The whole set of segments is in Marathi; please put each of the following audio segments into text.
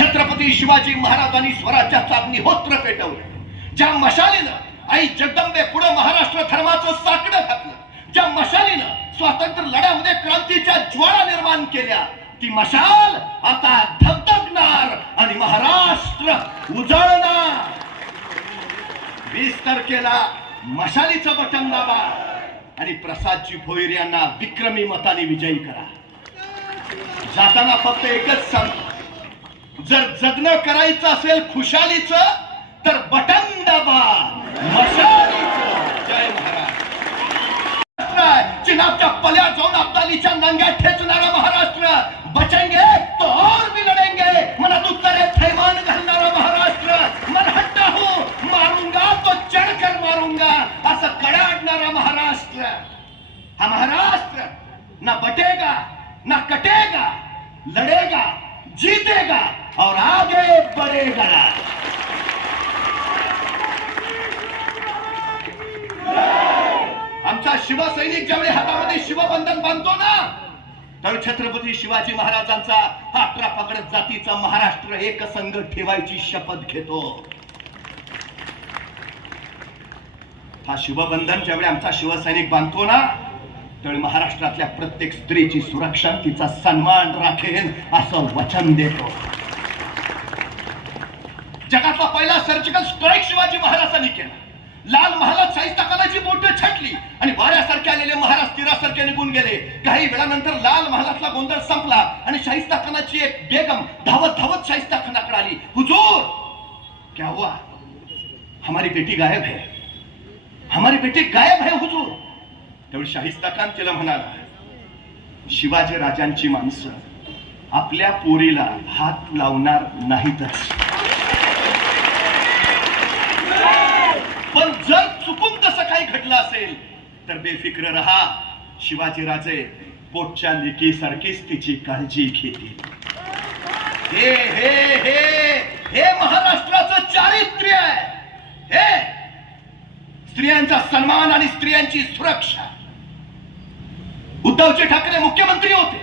छत्रपती शिवाजी महाराजांनी स्वराज्याचा अग्निहोत्र पेटवलं. ज्या मशालीनं आई जगदंबे पुढे महाराष्ट्र धर्माचं साकडं घातलं ज्या मशालीनं स्वातंत्र्य लढ्यामध्ये क्रांतीच्या ज्वाळा निर्माण केल्या ती मशाल आता धगधगणार आणि महाराष्ट्र उजळणार. वीस तारखेला मशालीचं बटन दाबा आणि प्रसादजी भोईर यांना विक्रमी मताने विजयी करा. जाताना फक्त एकच सांगतो. जर जगणं करायचं असेल खुशालीच तर बटन दाबा मशालीच. जय महाराज. महाराष्ट्र चिनाबच्या पल्या जाऊन अब्दालीच्या नंग्या ठेचणारा महाराष्ट्र. बचेंगे तो और भी लढेंगे. मनात उत्तरे थैमान घालणारा महाराष्ट्र. मन हट्टा हो मारूंगा तो चढकर मारूंगा. असं कडाडणारा महाराष्ट्र. हा महाराष्ट्र ना बटेगा ना कटेगा लड़ेगा जीतेगा. और आगे बढ़ेगा। आमचा शिवसैनिक ज्यावेळी हातामध्ये शिवबंधन बांधतो ना तर छत्रपती शिवाजी महाराजांचा हा पकडत जातीचा महाराष्ट्र एक संघ ठेवायची शपथ घेतो. हा शिवबंधन ज्यावेळी आमचा शिवसैनिक बांधतो ना तर महाराष्ट्रातल्या प्रत्येक स्त्रीची सुरक्षा तिचा सन्मान राखेन असं वचन देतो. जगातला पहिला सर्जिकल स्ट्राईक शिवाजी महाराजांनी केला. लाल महालात शाहिस्ता खानाची बोटं छटली आणि वाऱ्यासारखे आलेले महाराज तीरासारखे निघून गेले. काही वेळानंतर लाल महालातला गोंधळ संपला आणि शाहिस्ता खानाची एक बेगम धावत धावत शाहिस्ता खानाकडे आली. हुजूर क्या हुआ? हमारी बेटी गायब है. हमारी बेटी गायब है हुजूर. त्यावेळी शाहिस्ता खान तिला म्हणाला शिवाजी राजांची माणसं आपल्या पोरीला हात लावणार नाहीतच. पण जर चुकून तसं काही घडलं असेल तर बेफिक्र रहा. शिवाजी राजे पोटच्या लेकीसारखीच तिची काळजी घेतील. हे हे हे हे महाराष्ट्राचं चारित्र्य आहे. हे स्त्रियांचा सन्मान आणि स्त्रियांची सुरक्षा. उद्धवजी ठाकरे मुख्यमंत्री होते.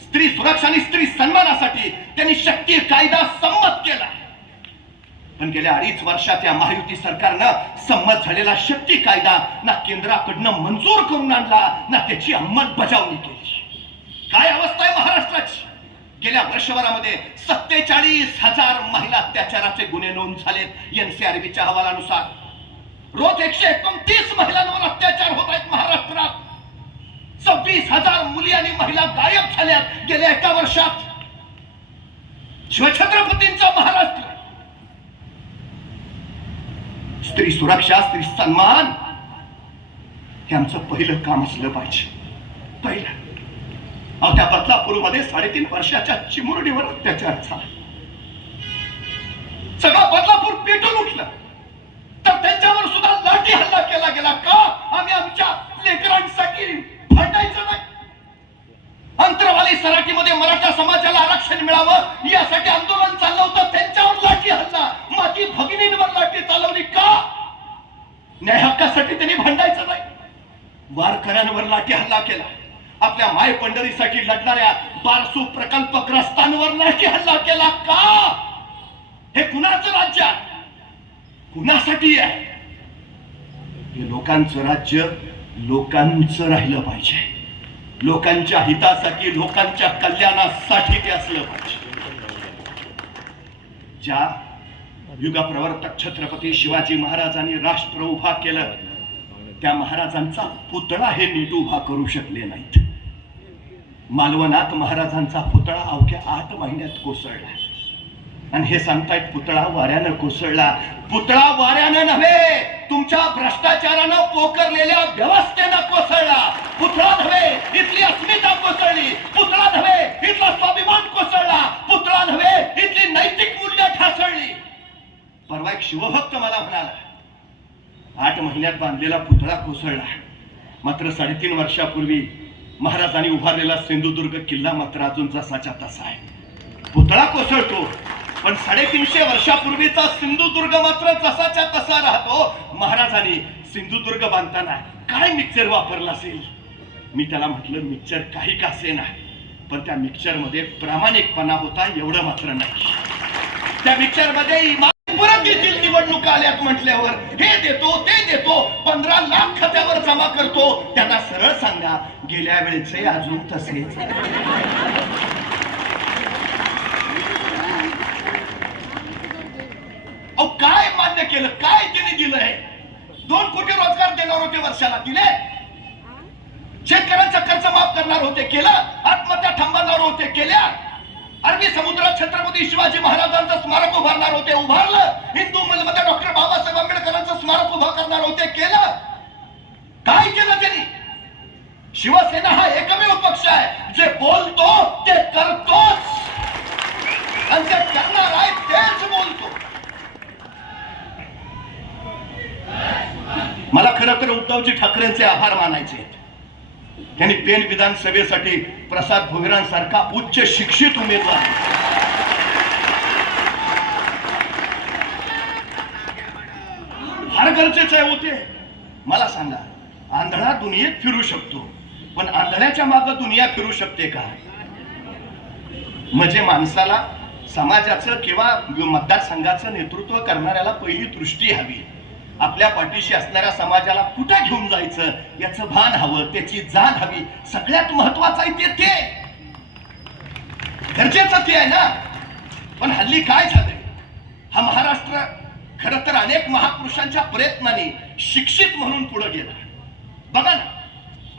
स्त्री सुरक्षा आणि स्त्री सन्मानासाठी त्यांनी शक्ती कायदा संमत केला. पण गेल्या अडीच वर्षात या महायुती सरकारनं संमत झालेला शक्ती कायदा ना केंद्राकडनं मंजूर करून आणला ना त्याची अंमलबजावणी केली. काय अवस्था आहे महाराष्ट्राची? गेल्या वर्षभरामध्ये सत्तेचाळीस हजार महिला अत्याचाराचे गुन्हे नोंद झालेत एनसीआरबीच्या अहवालानुसार. रोज एकशे एकोणतीस महिलांवर अत्याचार होत आहेत महाराष्ट्रात. सव्वीस हजार मुली आणि महिला गायब झाल्यात गेल्या एका वर्षात. शिवछत्रपतींचा महाराष्ट्र स्त्री सुरक्षा स्त्री सन्मान हे आमचं पहिलं काम असलं पाहिजे. पहिलं. अहो त्या बदलापूरमध्ये साडेतीन वर्षाच्या चिमुरडीवर अत्याचार झाला. सगळा बदलापूर पेटून उठलं. तर त्यांच्यावर सुद्धा लाठी हल्ला केला गेला का? आम्ही आमच्या लेकरांसाठी भांडायचं नाही. अंतरवाली सराठीमध्ये मराठा समाजाला आरक्षण मिळावं यासाठी आंदोलन चाललं होतं. त्यांच्यावर लाठी हल्ला. माझी भगिनींवर लाठी चालवली का? न्याय हक्कासाठी त्यांनी भांडायचं नाही. वारकऱ्यांवर लाठी हल्ला केला. आपल्या माय पंढरीसाठी लढणाऱ्या बारसू प्रकल्पग्रस्तांवर लाठी हल्ला केला का? हे कुणाचं राज्य आहे? कुणासाठी आहे? हे लोकांचं राज्य लोकांचं राहिलं पाहिजे. लोकांच्या हितासाठी लोकांच्या कल्याणासाठी ते असलं पाहिजे. ज्या युगप्रवर्तक छत्रपती शिवाजी महाराजांनी राष्ट्र उभा केलं त्या महाराजांचा पुतळा हे नीट उभा करू शकले नाहीत. मालवणात महाराजांचा पुतळा अवघ्या आठ महिन्यात कोसळला. आणि हे सांगतायत पुतळा वाऱ्यानं कोसळला. पुतळा वाऱ्यानं नव्हे तुमच्या भ्रष्टाचारानं पोकरलेल्या व्यवस्थेनं कोसळला. पुतळा नव्हे इथली अस्मिता कोसळली. पुतळा नव्हे इथला स्वाभिमान कोसळला. पुतळा नव्हे इथली नैतिक मूल्य ठासळली परवा एक शिवभक्त मला म्हणाला आठ महिन्यात बांधलेला पुतळा कोसळला. मात्र साडेतीन वर्षापूर्वी महाराजांनी उभारलेला सिंधुदुर्ग किल्ला मात्र अजून जसाच्या तसा आहे. पुतळा कोसळतो. पण साडेतीनशे वर्षापूर्वीचा सिंधुदुर्ग मात्र तसाच्या तसा राहतो. महाराजांनी सिंधुदुर्ग बांधताना काय मिक्सर वापरला असेल? मी त्याला म्हटलं मिक्सर काही का नाही पण त्या मिक्सरमध्ये प्रामाणिकपणा होता एवढं मात्र नाही. त्या मिक्सचरमध्ये इमान परत येथील निवडणुका आल्यात म्हटल्यावर. हे देतो ते देतो पंधरा लाख खात्यावर जमा करतो. त्यांना सरळ सांगा गेल्या वेळेचे अजून तसेच. अहो काय मान्य केलं? काय त्यांनी दिलंय? दोन कोटी रोजगार देणार होते वर्षाला दिले शेतकऱ्यांचा खर्च माफ करणार होते केलं. आत्महत्या थांबवणार होते केल्या. अरबी समुद्रात छत्रपती शिवाजी महाराजांचं स्मारक उभारणार होते उभारलं. हिंदू मध्ये डॉक्टर बाबासाहेब आंबेडकरांचं स्मारक उभा करणार होते केलं. काय केलं त्यांनी? शिवसेना हा एकमेव पक्ष आहे. जे बोलतो ते करतोच. आणि ते करणार आहे तेच बोलतो. मला खरं तर उद्धवजी ठाकरेंचे आभार मानायचे आहेत. त्यांनी पेन विधानसभेसाठी प्रसाद भोगरांसारखा उच्च शिक्षित उमेदवार फार गरजेचे होते. मला सांगा आंधळा दुनियेत फिरू शकतो पण आंधळ्याच्या माग दुनिया फिरू शकते का? म्हणजे माणसाला समाजाचं किंवा मतदारसंघाचं नेतृत्व करणाऱ्याला पहिली दृष्टी हवी. आपल्या पाठीशी असणाऱ्या समाजाला कुठे घेऊन जायचं? याचं भान हवं त्याची जाण हवी. सगळ्यात महत्वाचं आहे ते ते. गरजेचं ते आहे ना. पण हल्ली काय झालंय? हा महाराष्ट्र खर तर अनेक महापुरुषांच्या प्रयत्नाने शिक्षित म्हणून पुढे गेला. बघा ना.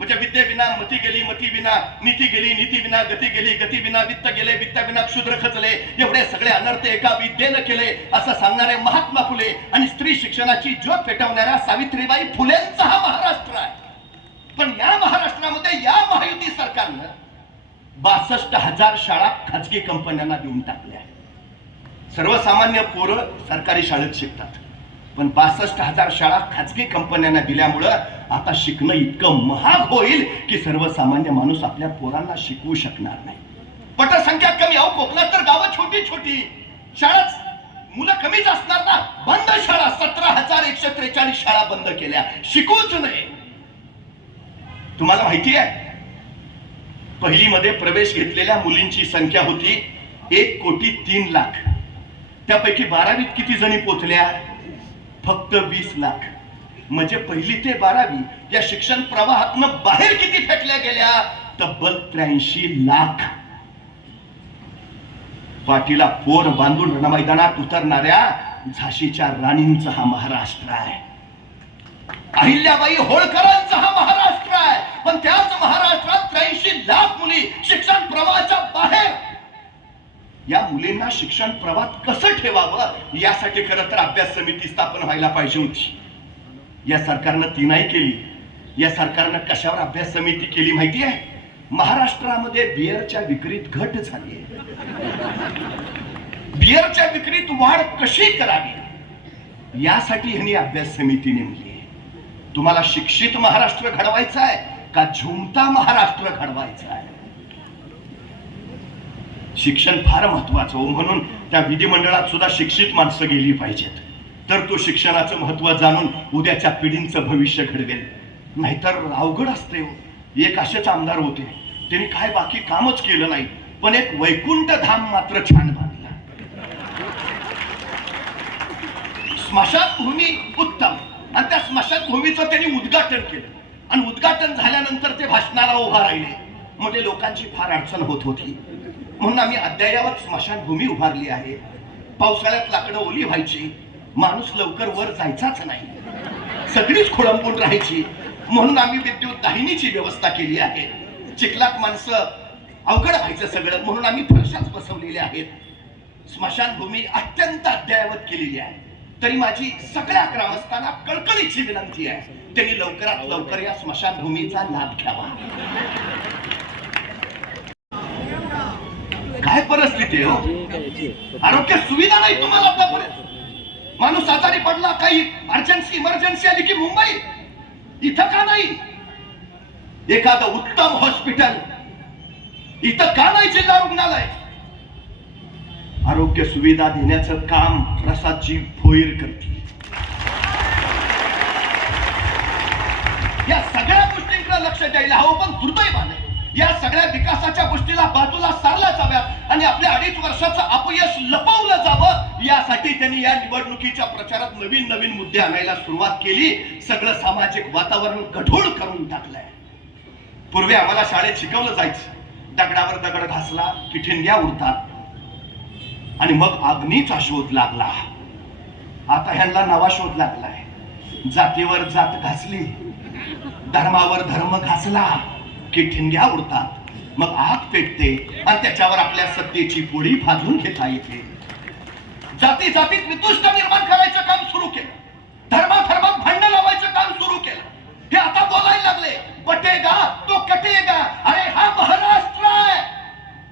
म्हणजे विद्येविना मती गेली मती विना नीती गेली नीती विना गती गेली गती विना वित्त गेले वित्त विना क्षुद्र खचले एवढे सगळे अनर्थ एका विद्येनं केले असं सांगणारे महात्मा फुले आणि स्त्री शिक्षणाची ज्योत पेटवणाऱ्या सावित्रीबाई फुलेंचा हा महाराष्ट्र आहे. पण या महाराष्ट्रामध्ये या महायुती सरकारनं बासष्ट हजार शाळा खाजगी कंपन्यांना देऊन टाकल्या. सर्वसामान्य पोरं सरकारी शाळेत शिकतात. पण बासष्ट हजार शाळा खाजगी कंपन्यांना दिल्यामुळं आता शिकणं इतकं महाग होईल की सर्वसामान्य माणूस आपल्या पोरांना शिकवू शकणार नाही. पटसंख्या कमी अहो कोकणात तर गावं छोटी छोटी शाळाच मुलं कमीच असणार ना. बंद शाळा सतरा हजार एकशे त्रेचाळीस शाळा बंद केल्या. शिकूच नाही तुम्हाला माहिती आहे पहिलीमध्ये प्रवेश घेतलेल्या मुलींची संख्या होती एक कोटी तीन लाख. त्यापैकी बारावीत किती जणी पोचल्या? फक्त वीस लाख. म्हणजे पहिली ते बारावी या शिक्षण प्रवाहातनं बाहेर किती फेकल्या गेल्या? तब्बल त्र्याऐंशी लाख. पाठीला पोर बांधून रणमैदानात उतरणाऱ्या झाशीच्या राणींचा हा महाराष्ट्र आहे. अहिल्याबाई होळकरांचा हा महाराष्ट्र आहे. पण त्याच महाराष्ट्रात त्र्याऐंशी लाख मुली शिक्षण प्रवाहाच्या बाहेर या मुलींना शिक्षण प्रवाहात कसं ठेवावं? यासाठी खरं तर अभ्यास समिती स्थापन व्हायला पाहिजे होती. या सरकारनं ती नाही केली. या सरकारनं कशावर अभ्यास समिती केली माहिती आहे? महाराष्ट्रामध्ये बियरच्या विक्रीत घट झाली बियरच्या विक्रीत वाढ कशी करावी? यासाठी ह्यांनी अभ्यास समिती नेमली तुम्हाला शिक्षित महाराष्ट्र घडवायचा आहे का झुमता महाराष्ट्र घडवायचा आहे? शिक्षण फार महत्वाचं हो. म्हणून त्या विधिमंडळात सुद्धा शिक्षित माणसं गेली पाहिजेत. तर तो शिक्षणाचं महत्त्व जाणून उद्याच्या पिढींचं भविष्य घडवेल. नाहीतर अवघड असते हो. एक असेच आमदार होते. त्यांनी काय बाकी कामच केलं नाही पण एक वैकुंठ धाम मात्र छान बांधला. स्मशानभूमी उत्तम. आणि त्या स्मशानभूमीचं त्यांनी उद्घाटन केलं. आणि उद्घाटन झाल्यानंतर ते भाषणाला उभा राहिले. म्हणजे लोकांची फार अडचण होत होती. म्हणून आम्ही अद्ययावत स्मशानभूमी उभारली आहे. पावसाळ्यात लाकडं ओली व्हायची. माणूस लवकर वर जायचाच नाही. सगळीच खोळंबून राहायची. म्हणून आम्ही विद्युत दाहिनीची व्यवस्था केली आहे. चिखलात माणसं अवघड व्हायचं सगळं. म्हणून आम्ही फरशाच बसवलेल्या आहेत. स्मशानभूमी अत्यंत अद्ययावत केलेली आहे. तरी माझी सगळ्या ग्रामस्थांना कळकळीची विनंती आहे. त्यांनी लवकरात लवकर या स्मशानभूमीचा लाभ घ्यावा. काय परिस्थिती आहे हो? आरोग्य सुविधा नाही तुम्हाला आतापर्यंत. माणूस आजारी पडला काही अर्जन्सी इमर्जन्सी आली की मुंबई. इथं का नाही? एखादं उत्तम हॉस्पिटल इथं का नाही जिल्हा रुग्णालय? आरोग्य सुविधा देण्याचं काम प्रसादजी भोईर करते या सगळ्या गोष्टींकडे लक्ष द्यायला हवं पण दुर्दैवाने. या सगळ्या विकासाच्या गोष्टीला बाजूला सारल्या जाव्यात आणि आपल्या अडीच वर्षाचं अपयश लपवलं जावं यासाठी त्यांनी या निवडणुकीच्या प्रचारात नवीन नवीन मुद्दे आणायला सुरुवात केली. सगळं सामाजिक वातावरण गढूळ करून टाकलंय. पूर्वी आम्हाला शाळेत शिकवलं जायचं. दगडावर दगड घासला की ठिणग्या उडतात. आणि मग अग्नीचा शोध लागला. आता ह्यांना नवा शोध लागलाय. जातीवर जात घासली धर्मावर धर्म घासला. की ठिणग्या उडतात. मग आग पेटते आणि त्याच्यावर आपल्या सत्तेची पोळी भाजून घेता येते. जाती जातीत वितुष्ट निर्माण करायचं काम सुरू केलं. धर्मा धर्मात भांडण लावायचं काम सुरू केलं. हे आता बोलायला लागले. पटेगा तो कटेगा. अरे हा महाराष्ट्र आहे.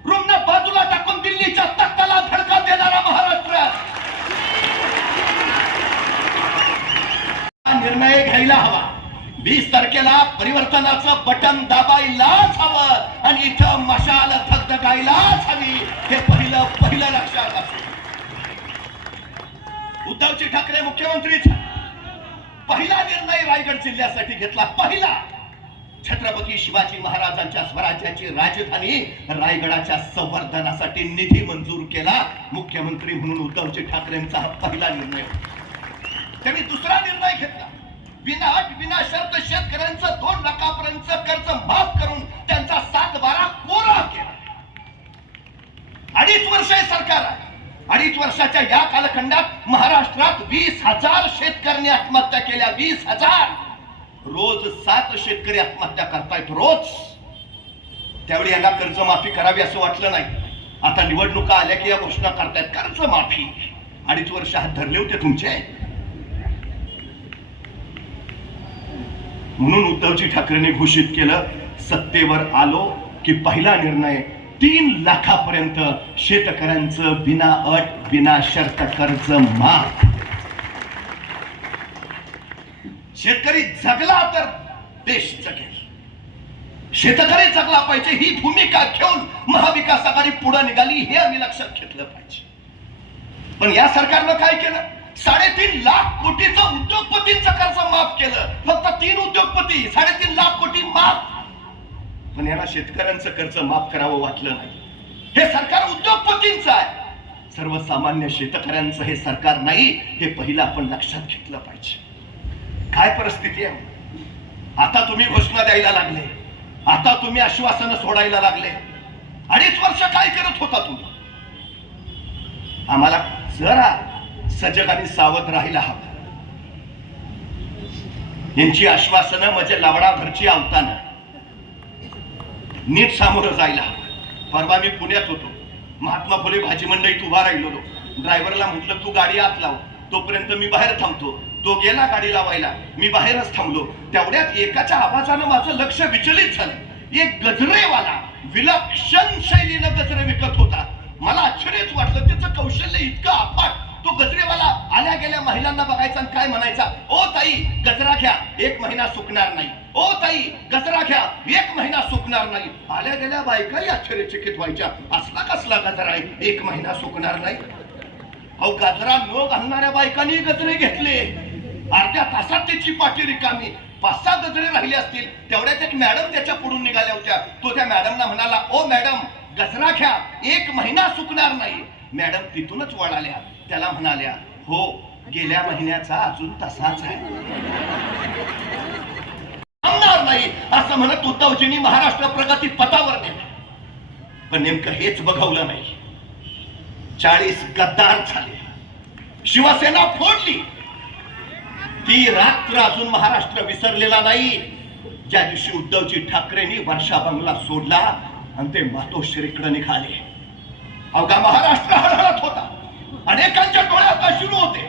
रुग्ण बाजूला टाकून दिल्लीच्या तख्ताला धडका देणारा महाराष्ट्र निर्णय घ्यायला हवा. वीस तारखेला परिवर्तनाचं बटन दाबायलाच हवं आणि इथं मशाल धगधगायलाच हवी. हे पहिलं पहिलं लक्षात असेल उद्धवजी ठाकरे मुख्यमंत्री पहिला निर्णय रायगड जिल्ह्यासाठी घेतला. पहिला. छत्रपती शिवाजी महाराजांच्या स्वराज्याची राजधानी रायगडाच्या संवर्धनासाठी निधी मंजूर केला. मुख्यमंत्री म्हणून उद्धवजी ठाकरेंचा हा पहिला निर्णय त्यांनी दुसरा निर्णय घेतला. विना अट विना शर्त शेतकऱ्यांचं दोन लाखापर्यंत कर्ज माफ करून त्यांचा सात बारा कोरा केला. अडीच वर्ष हे सरकार. आहे अडीच वर्षाच्या या कालखंडात महाराष्ट्रात वीस हजार शेतकऱ्यांनी आत्महत्या केल्या. वीस हजार. रोज सात शेतकरी आत्महत्या करतायत रोज. त्यावेळी यांना कर्जमाफी करावी असं वाटलं नाही. आता निवडणुका आल्या की या घोषणा करतायत. कर्जमाफी. अडीच वर्ष हात धरले होते तुमचे. म्हणून उद्धवजी ठाकरेंनी घोषित केलं सत्तेवर आलो की पहिला निर्णय तीन लाखापर्यंत शेतकऱ्यांचं बिना अट बिना शर्त कर्ज माफ. शेतकरी जगला तर देश जगेल. शेतकरी जगला पाहिजे ही भूमिका घेऊन महाविकास आघाडी पुढे निघाली हे आम्ही लक्षात घेतलं पाहिजे. पण या सरकारनं काय केलं? साडेतीन लाख कोटीचं उद्योगपतींचं कर्ज माफ केलं. फक्त तीन उद्योगपती साडेतीन लाख कोटी माफ. पण यांना शेतकऱ्यांचं कर्ज माफ करावं वाटलं नाही. हे सरकार उद्योगपतींचं आहे. सर्वसामान्य शेतकऱ्यांचं हे सरकार नाही हे पहिलं आपण लक्षात घेतलं पाहिजे. काय परिस्थिती आहे? आता तुम्ही घोषणा द्यायला लागले. आता तुम्ही आश्वासनं सोडायला लागले. अडीच वर्ष काय करत होता तुम्ही? आम्हाला जरा सजग आणि सावध राहायला हवं. यांची आश्वासनं म्हणजे लवडा घरची आवताना नीट सामोरं जायला हवं. परवा मी पुण्यात होतो. महात्मा फुले भाजी मंडईत उभा राहिलो ड्रायव्हरला म्हटलं तू गाडी आत लाव. तोपर्यंत मी बाहेर थांबतो. तो गेला गाडी लावायला. मी बाहेरच थांबलो. तेवढ्यात एकाच्या आवाजानं माझं लक्ष विचलित झालं. एक गजरेवाला विलक्षण शैलीनं गजरे विकत होता. मला आश्चर्यच वाटलं. त्याचं कौशल्य इतकं अफाट. तो गजरेवाला आल्या गेल्या महिलांना बघायचा आणि काय म्हणायचा? ओ ताई गजरा घ्या एक महिना सुकणार नाही. ओ ताई गजरा घ्या एक महिना सुकणार नाही. आल्या गेल्या बायकाही आश्चर्यचकित व्हायच्या. असला कसला गजरा आहे? एक महिना सुकणार नाही. अहो गजरा न घालणाऱ्या बायकांनी गजरे घेतले. अर्ध्या तासात त्याची पाठी रिकामी. पाच सहा गजरे राहिले असतील. तेवढ्याच एक मॅडम त्याच्या पुढून निघाल्या होत्या. तो त्या मॅडमना म्हणाला ओ मॅडम गजरा घ्या एक महिना सुकणार नाही. मॅडम तिथूनच वळाल्या. त्याला म्हणाल्या हो गेल्या महिन्याचा अजून तसाच आहे. थांबणार नाही असं म्हणत उद्धवजींनी महाराष्ट्र प्रगती पथावर नेलं. पण नेमकं हेच बघवलं नाही. चाळीस गद्दार झाले. शिवसेना फोडली. ती रात्र अजून महाराष्ट्र विसरलेला नाही. ज्या दिवशी उद्धवजी ठाकरेंनी वर्षा बंगला सोडला आणि ते मातोश्रीकडे निघाले. अवघा महाराष्ट्र हळहळत होता. अनेकांच्या डोळ्यात अश्रू होते.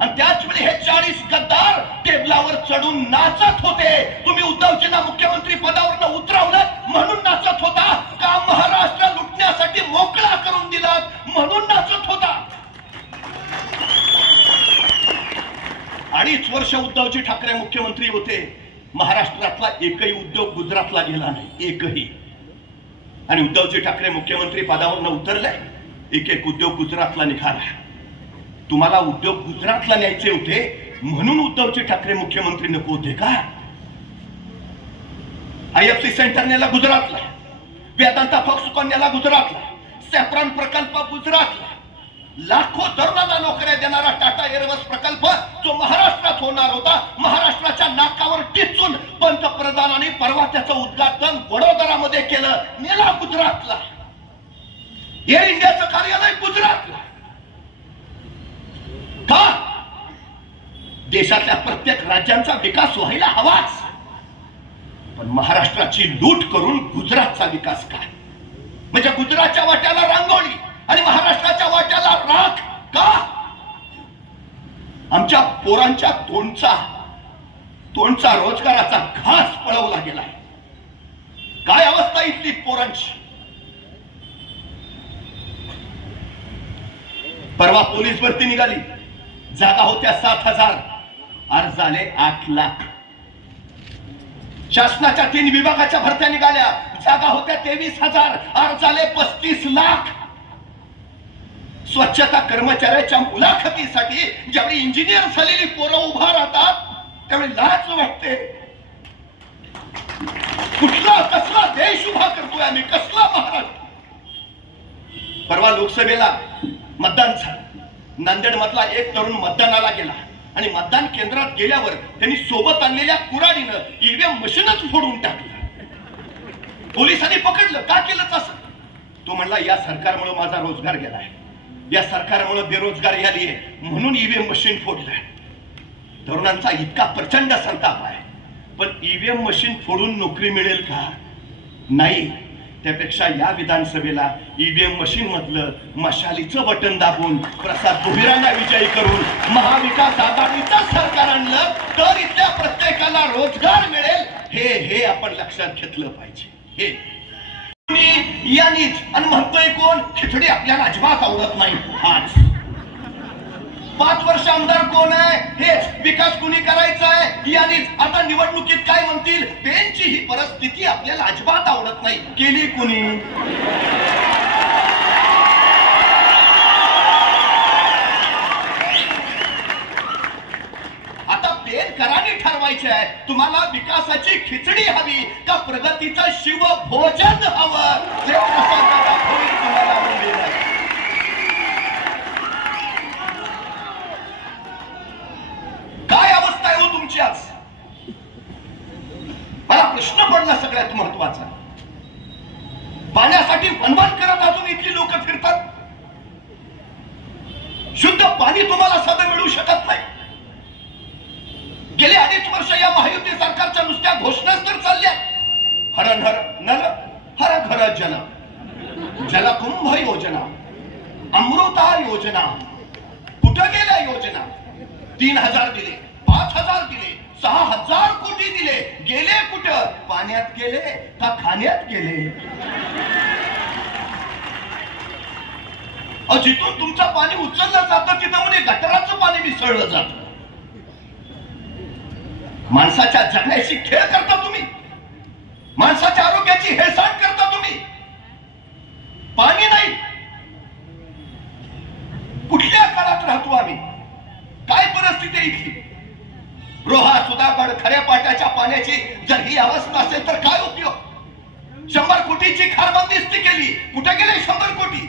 आणि त्याच वेळी हे चाळीस गद्दार टेबलावर चढून नाचत होते. तुम्ही उद्धवजींना मुख्यमंत्री पदावर उतरवलं म्हणून नाचत होता. का महाराष्ट्र लुटण्यासाठी मोकळा करून दिला म्हणून नाचत होता. अडीच वर्ष उद्धवजी ठाकरे मुख्यमंत्री होते. महाराष्ट्रातला एकही उद्योग गुजरातला गेला नाही. एकही. आणि उद्धवजी ठाकरे मुख्यमंत्री पदावरनं उतरले एक एक उद्योग गुजरातला निघाला. तुम्हाला उद्योग गुजरातला न्यायचे होते म्हणून उद्धवजी ठाकरे मुख्यमंत्री नको होते का? आय एफ सी सेंटर नेला गुजरातला. वेदांता फोक्सकॉन्याला गुजरातला. सॅफ्रॉन प्रकल्प गुजरातला. लाखो तरुणांना नोकऱ्या देणारा टाटा एअरवेज प्रकल्प जो महाराष्ट्रात होणार होता महाराष्ट्राच्या नाकावर टिचून पंतप्रधानांनी परवा त्याचं उद्घाटन वडोदरामध्ये केलं नेला गुजरातला. एअर इंडियाचं कार्यालय गुजरातला. का देशातल्या प्रत्येक राज्यांचा विकास व्हायला हवाच. पण महाराष्ट्राची लूट करून गुजरातचा विकास काय? म्हणजे गुजरातच्या वाट्याला रांगोळी आणि महाराष्ट्राच्या वाट्याला राख का? आमच्या पोरांच्या तोंडचा तोंडचा रोजगाराचा घास पळवला गेलाय. काय अवस्था इथली पोरांची? परवा पोलीस भरती निघाली. जागा होत्या सात हजार. अर्ज आले आठ लाख. शासनाच्या तीन विभागाच्या भरत्या निघाल्या. जागा होत्या तेवीस हजार. अर्ज आले पस्तीस लाख. स्वच्छता कर्मचाऱ्याच्या मुलाखतीसाठी ज्यावेळी इंजिनियर झालेली पोरं उभा राहतात त्यावेळी लाच वाटते. कुठला कसला देश उभा करतोय आम्ही? कसला महाराष्ट्र? परवा लोकसभेला मतदान झालं. नांदेड मधला एक तरुण मतदानाला गेला. आणि मतदान केंद्रात गेल्यावर त्यांनी सोबत आणलेल्या कुराडीनं ईव्हीएम मशीनच फोडून टाकलं. पोलिसांनी पकडलं. का केलं असं? तो म्हणला या सरकारमुळे माझा रोजगार गेलाय. या सरकारमुळे बेरोजगारी आली आहे म्हणून ईव्हीएम मशीन फोडलंय तरुणांचा इतका प्रचंड संताप आहे. पण ईव्हीएम मशीन फोडून नोकरी मिळेल का? नाही. त्यापेक्षा या विधानसभेला ईव्हीएम मशीन मधलं मशालीचं बटन दाबून प्रसाद भुबिरांना विजयी करून महाविकास आघाडीचं सरकार आणलं तर इथल्या प्रत्येकाला रोजगार मिळेल हे हे आपण लक्षात घेतलं पाहिजे. हे. मी यांनीच आणि म्हणतोय कोण? खिचडी आपल्याला अजिबात आवडत नाही. आज. पाच वर्ष आमदार कोण आहे? हेच विकास कुणी करायचा आहे? यांनीच. आता निवडणुकीत काय म्हणतील? ते परिस्थिती आपल्याला अजिबात आवडत नाही. केली कुणी? आता पेन कराने ठरवायचे आहे तुम्हाला विकासाची खिचडी हवी का प्रगतीचं शिव भोजन हवं जे प्रसादाला होईल तुम्हाला म्हणलेलं आहे. काय अवस्था आहे हो तुमची आज मला प्रश्न पडला सगळ्यात महत्त्वाचा पाण्यासाठी वनवान करत अजून इथली लोक फिरतात शुद्ध पाणी तुम्हाला साधं मिळू शकत नाही गेले अडीच वर्ष या महायुती सरकारच्या नुसत्या घोषणाच तर चालल्या हर हर नल हर घर जल जलकुंभ योजना अमृता योजना कुठं गेल्या योजना तीन हजार दिले पाच हजार दिले सहा हजार कोटी दिले. गेले कुठं? पाण्यात गेले का खाण्यात गेले? जिथून तुमचं पाणी उचललं जातं तिथं म्हणजे गटराचं पाणी मिसळलं जातं. माणसाच्या जगण्याशी खेळ करता तुम्ही. माणसाच्या आरोग्याची हेळसांड करता तुम्ही. पाणी नाही कुठल्या काळात राहतो आम्ही काय परिस्थिती आहे इथली रोहा सुधागड खऱ्या पाट्याच्या पाण्याची जर ही अवस्था असेल तर काय उपयोग? शंभर कोटीची खारबंदिस्ती केली. कुठे गेले शंभर कोटी?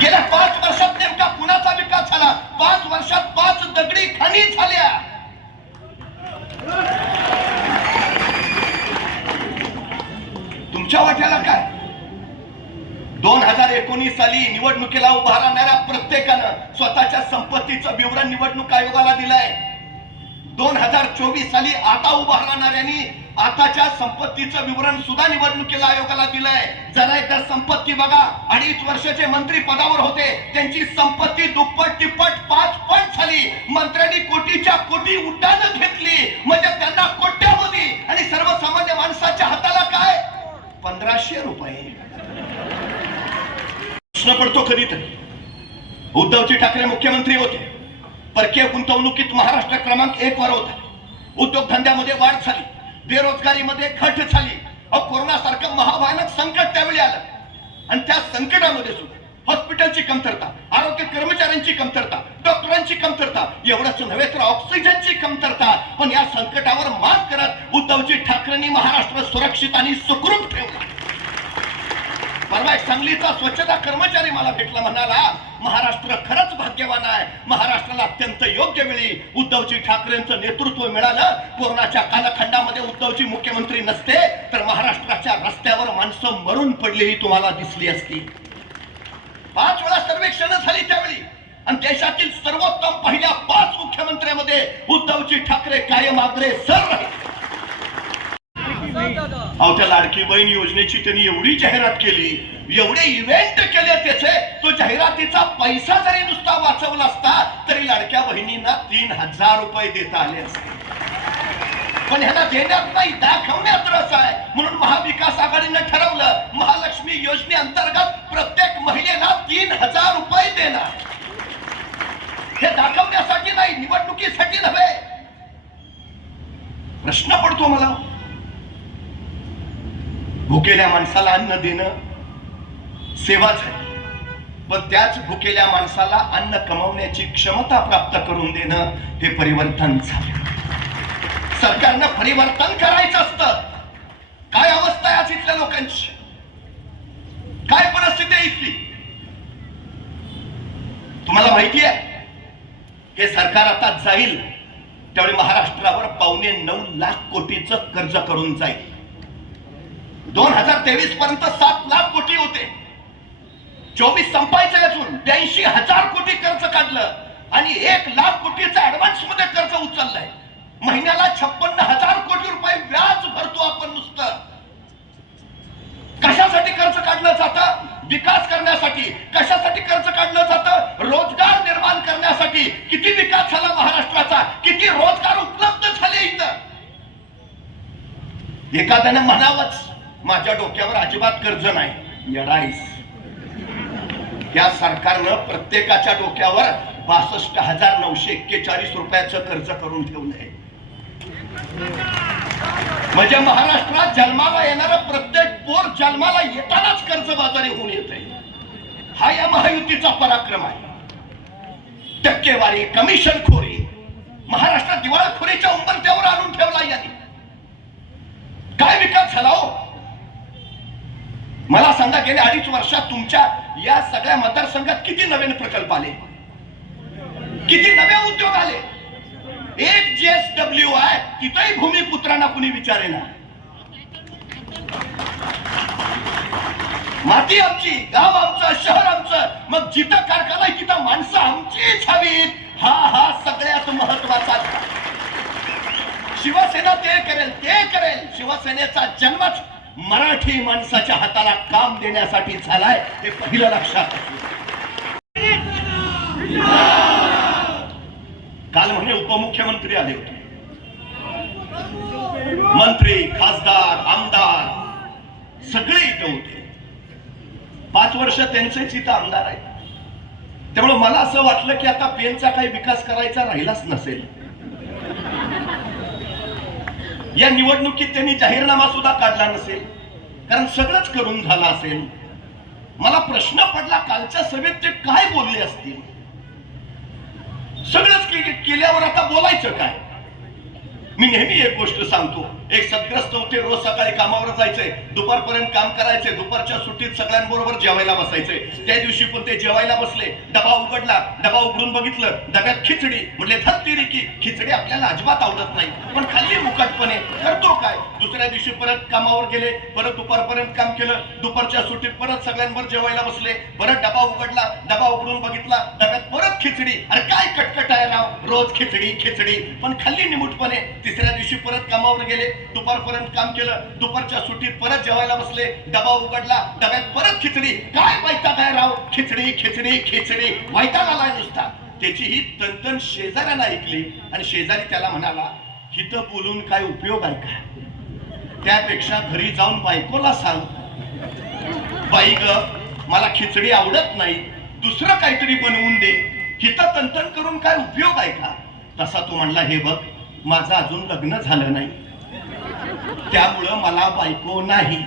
गेल्या पाच वर्षात नेमका कुणाचा विकास झाला? पाच वर्षात पाच दगडी खाणी झाल्या. तुमच्या वाट्याला काय? दोन हजार एकोणीस साली निवडणुकीला उभा राहणाऱ्या प्रत्येकानं स्वतःच्या संपत्तीचं विवरण निवडणूक आयोगाला दिलंय. दोन हजार चोवीस साली आता उभा राहणाऱ्यांनी आताच्या संपत्तीचं विवरण सुद्धा निवडणुकीला आयोगाला दिलंय. जरा एकदा संपत्ती बघा. अडीच वर्षाचे मंत्री पदावर होते. त्यांची संपत्ती दुप्पट तिप्पट पाच पट झाली. मंत्र्यांनी कोटीच्या कोटी उड्डाण घेतली. म्हणजे त्यांना कोट्यावधी आणि सर्वसामान्य माणसाच्या हाताला काय? पंधराशे रुपये. प्रश्न पडतो कधीतरी. उद्धवजी ठाकरे मुख्यमंत्री होते परकीय गुंतवणुकीत महाराष्ट्र क्रमांक एक वर होता. उद्योगधंद्यामध्ये वाढ झाली बेरोजगारीमध्ये घट झाली अहो कोरोना सारखं महाभयानक संकट त्यावेळी आलं. आणि त्या संकटामध्ये सुद्धा हॉस्पिटल हॉस्पिटलची कमतरता आरोग्य कर्मचाऱ्यांची कमतरता डॉक्टरांची कमतरता एवढंच नव्हे तर ऑक्सिजनची कमतरता. पण या संकटावर मात करत उद्धवजी ठाकरेंनी महाराष्ट्र सुरक्षित आणि सुखरूप ठेवला. परवा सांगलीचा स्वच्छता कर्मचारी मला भेटला म्हणाला महाराष्ट्र खरंच भाग्यवान आहे. महाराष्ट्राला अत्यंत योग्य वेळी उद्धवजी ठाकरेंचं नेतृत्व मिळालं. कोरोनाच्या कालखंडामध्ये उद्धवजी मुख्यमंत्री नसते तर महाराष्ट्राच्या रस्त्यावर माणसं मरून पडलेली तुम्हाला दिसली असती. पाच वेळा सर्वेक्षण झाली त्यावेळी. आणि देशातील सर्वोत्तम पहिल्या पाच मुख्यमंत्र्यांमध्ये उद्धवजी ठाकरे कायम अग्रेसर राहिले. अहो त्या लाडकी बहीण योजनेची त्यांनी एवढी जाहिरात केली एवढे इव्हेंट केले त्याचे तो जाहिरातीचा पैसा जरी नुसता वाचवला असता तरी लाडक्या बहिणींना तीन हजार रुपये देता आले असते. पण ह्याला देण्यात नाही दाखवण्यात रस आहे. म्हणून महाविकास आघाडीनं ठरवलं महालक्ष्मी योजनेअंतर्गत प्रत्येक महिलेला तीन हजार रुपये देणार. हे दाखवण्यासाठी नाही निवडणुकीसाठी नव्हे. प्रश्न पडतो मला. भुकेल्या माणसाला अन्न देणं सेवाच आहे. पण त्याच भुकेल्या माणसाला अन्न कमवण्याची क्षमता प्राप्त करून देणं हे परिवर्तन झालं. सरकारनं परिवर्तन करायचं असतं. काय अवस्था आहे आज इथल्या लोकांची? काय परिस्थिती आहे इथली? तुम्हाला माहिती आहे? हे सरकार आता जाईल. त्यावेळी महाराष्ट्रावर पावणे नऊ लाख कोटीचं कर्ज करून जाईल. दोन हजार तेवीस पर्यंत सात लाख कोटी होते. चोवीस संपायचे अजून ब्याऐंशी हजार कोटी कर्ज काढलं आणि एक लाख कोटीचं ऍडव्हान्समध्ये कर्ज उचललंय. महिन्याला छप्पन्न हजार कोटी रुपये व्याज भरतो आपण नुसतं. कशासाठी कर्ज काढलं जातं? विकास करण्यासाठी. कशासाठी कर्ज काढलं जातं? रोजगार निर्माण करण्यासाठी. किती विकास झाला महाराष्ट्राचा? किती रोजगार उपलब्ध झाले इथं? एखाद्याने म्हणावंच माझ्या डोक्यावर अजिबात कर्ज नाही. येडाईस. या सरकारनं प्रत्येकाच्या डोक्यावर बासष्ट हजार नऊशे एक्केचाळीस रुपयाचं कर्ज करून ठेवलंय म्हणजे महाराष्ट्रात जन्माला येणारा प्रत्येक पोर जन्माला येतानाच कर्जबाजारी होऊन येते हा या महायुतीचा पराक्रम आहे. टक्केवारी कमिशन खोरी महाराष्ट्रात दिवाळखोरीच्या उंबरत्यावर आणून ठेवला यांनी. काय विकास झाला हो? मला सांगा गेल्या अडीच वर्षात तुमच्या या सगळ्या मतदारसंघात किती नवीन प्रकल्प आले? किती नवे उद्योग आले? एक जीएसडब्ल्यू आहे तिथंही भूमिपुत्रांना कुणी विचारे ना माती आमची गाव आमचं शहर आमचं मग जिथं कारखाना आहे तिथं माणसं आमचीच हवीत. हा हा सगळ्यात महत्त्वाचा शिवसेना ते करेल ते करेल. शिवसेनेचा जन्मच मराठी माणसाच्या हाताला काम देण्यासाठी झालाय हे पहिलं लक्षात काल म्हणे उपमुख्यमंत्री आले होते. मंत्री खासदार आमदार सगळे इथं होते. पाच वर्ष त्यांचेच इथं आमदार आहेत. त्यामुळे मला असं वाटलं की आता पेनचा काही विकास करायचा राहिलाच नसेल. या निवडणुकीत त्यांनी जाहीरनामा सुद्धा काढला नसेल. कारण सगळंच करून झालं असेल. मला प्रश्न पडला कालच्या सभेत ते काय बोलले असतील? सगळंच के- केल्यावर आता बोलायचं काय? मी नेहमी एक गोष्ट सांगतो. एक सदग्रस्त होते रोज सकाळी कामावर जायचे दुपारपर्यंत काम करायचे दुपारच्या सुट्टीत सगळ्यांबरोबर जेवायला बसायचे. त्या दिवशी पण ते जेवायला बसले डबा उघडला डबा उघडून बघितलं डब्यात खिचडी म्हणजे धत्ती रे की खिचडी आपल्याला अजिबात आवडत नाही पण खाल्ली मुकटपणे करतो काय? दुसऱ्या दिवशी परत कामावर गेले परत दुपारपर्यंत काम केलं दुपारच्या सुट्टीत परत सगळ्यांवर जेवायला बसले परत डबा उघडला डबा उघडून बघितला डब्यात परत खिचडी अरे काय कटकट आहे राव रोज खिचडी खिचडी पण खाल्ली निमूटपणे. तिसऱ्या दिवशी परत कामावर गेले दुपारपर्यंत काम केलं दुपारच्या सुट्टीत परत जेवायला बसले डबा उघडला डब्यात परत खिचडी. काय वैताग काय राव? खिचडी खिचडी खिचडी. वैताग आलाय नुसता. त्याची ही तंतन शेजाऱ्यानं ऐकली आणि शेजारी त्याला म्हणाला हिथं बोलून काय उपयोग आहे का? त्यापेक्षा घरी जाऊन बायकोला सांग. बाई ग मला खिचडी आवडत नाही. दुसरं काहीतरी बनवून दे. हिथं तंतन करून काय उपयोग आहे का? तसा तो म्हणला हे बघ माझं अजून लग्न झालं नाही. त्यामुळं मला बायको नाही.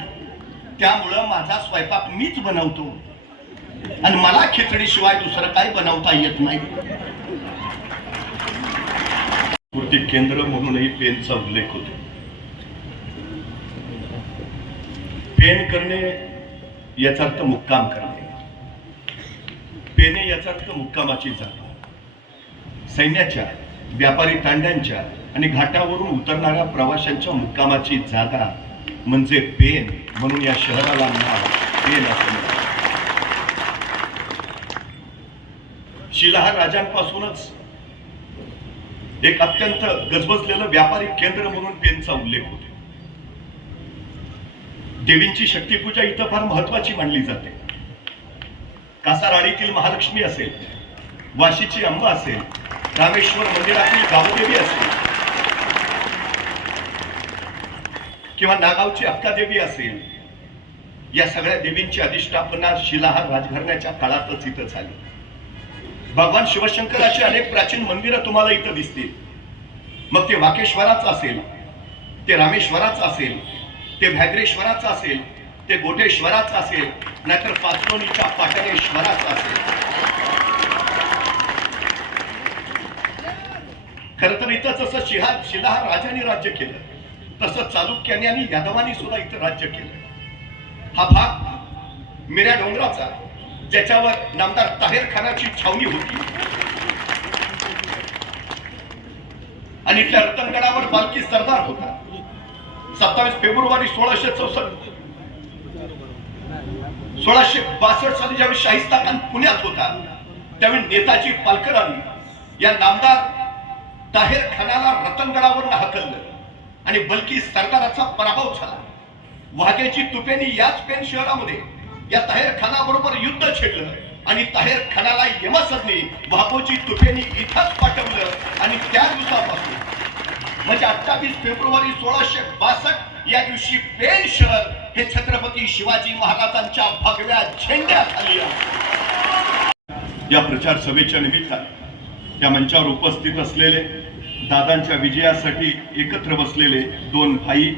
त्यामुळं माझा स्वयंपाक मीच बनवतो. आणि मला खिचडीशिवाय दुसरं काही बनवता येत नाही. कृती केंद्र म्हणूनही पेनचा उल्लेख होतो. पेन करणे याचा अर्थ मुक्काम करणे. पेने याचा अर्थ मुक्कामाची जागा. सैन्याच्या व्यापारी तांड्यांच्या आणि घाटावरून उतरणाऱ्या प्रवाशांच्या मुक्कामाची जागा म्हणजे पेन म्हणून या शहराला नाव पेन असं शिलाहार राजांपासूनच एक अत्यंत गजबजलेलं व्यापारी केंद्र म्हणून पेनचा उल्लेख होतो. देवींची शक्तीपूजा इथं फार महत्वाची मानली जाते. कासाराडीतील महालक्ष्मी असेल वाशीची अंबा असेल रामेश्वर मंदिरातील गावदेवी असेल किंवा नागावची अक्कादेवी असेल या सगळ्या देवींची अधिष्ठापना शिलाहार राजघराण्याच्या काळातच इथं झाली. भगवान शिवशंकराची अनेक प्राचीन मंदिरं तुम्हाला इथं दिसतील. मग ते वाकेश्वराचं असेल ते रामेश्वराचं असेल ते व्याघ्रेश्वराचं असेल ते गोटेश्वराचं असेल नाहीतर पाचलोणीच्या पाटणेश्वराचं असेल. खर तर इथं जसं शिहा शिलाहार राजांनी राज्य केलं तसं चालुक्यांनी आणि यादवांनी सुद्धा इथं राज्य केलं. हा भाग मिऱ्या डोंगराचा ज्याच्यावर नामदार ताहेर खानाची छावणी होती. आणि इथल्या रतनगडावर बालकी सरदार होता. सत्तावीस फेब्रुवारी सोळाशे चौसष्ट सोळाशे बासष्ट साली ज्यावेळी शाहिस्ता खान पुण्यात होता त्यावेळी नेताजी पालकरांनी या नामदार ताहेर खानाला रतनगडावर हकललं. आणि बलकी सरकाराचा पराभव झाला. वाघ्याची तुपेनी याच पेन शहरामध्ये या ताहेर खानाबरोबर युद्ध छेडलं आणि ताहेर खानाला यमसदनी वाघोची तुपेनी इथंच पाठवलं आणि त्या दिवसापासून म्हणजे अठ्ठावीस फेब्रुवारी सोळाशे बासष्ट या दिवशी पेन शहर हे छत्रपती शिवाजी महाराजांच्या भगव्या झेंड्याखाली आहे. या प्रचार सभेच्या निमित्ताने या मंचावर उपस्थित असलेले दादांच्या विजयासाठी एकत्र बसलेले दोन भाई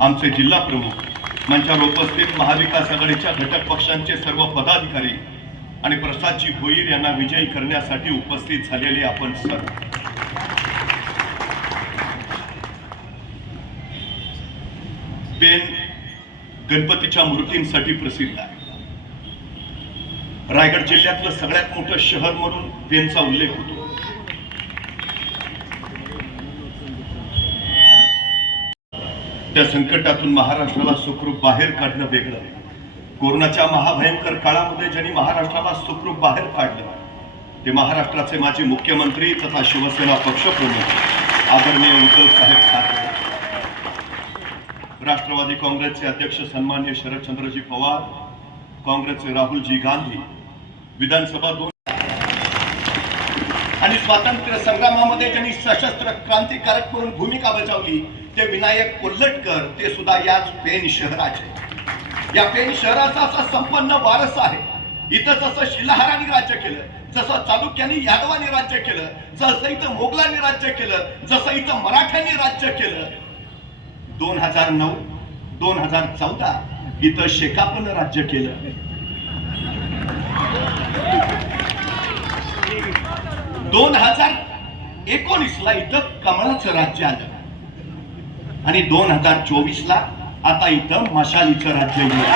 आमचे जिल्हा प्रमुख मंचावर उपस्थित महाविकास आघाडीच्या घटक पक्षांचे सर्व पदाधिकारी आणि प्रसादजी भोईर यांना विजयी करण्यासाठी उपस्थित झालेले आपण सर्व. पेन गणपतीच्या मूर्तींसाठी प्रसिद्ध आहे. रायगड जिल्ह्यातलं सगळ्यात मोठं शहर म्हणून पेनचा उल्लेख होतो. त्या संकटातून महाराष्ट्राला सुखरूप बाहेर काढणं वेगळं. आहे कोरोनाच्या महाभयंकर काळामध्ये ज्यांनी महाराष्ट्राला सुखरूप बाहेर काढलं ते महाराष्ट्राचे माजी मुख्यमंत्री तथा शिवसेना पक्षप्रमुख आदरणीय उद्धव साहेब ठाकरे. राष्ट्रवादी काँग्रेसचे अध्यक्ष सन्मान्य शरदचंद्रजी पवार काँग्रेसचे राहुलजी गांधी विधानसभा दोन आणि स्वातंत्र्य संग्रामामध्ये ज्यांनी सशस्त्र क्रांतिकारक म्हणून भूमिका बजावली ते विनायक कोल्हटकर ते सुद्धा याच पेन शहराचे या पेन शहराचा असा संपन्न वारस आहे. इथं जसं शिलाहारांनी राज्य केलं जसं चालुक्यांनी यादवांनी राज्य केलं जसं इथं मोगलांनी राज्य केलं जसं इथं मराठ्यांनी राज्य केलं दोन हजार नऊ दोन हजार चौदा इथं शेकापनं राज्य केलं. दोन हजार एकोणीसला इथं कमळाचं राज्य आलं. आणि दोन हजार चोवीस ला आता इथं मशालीचं राज्य येईल.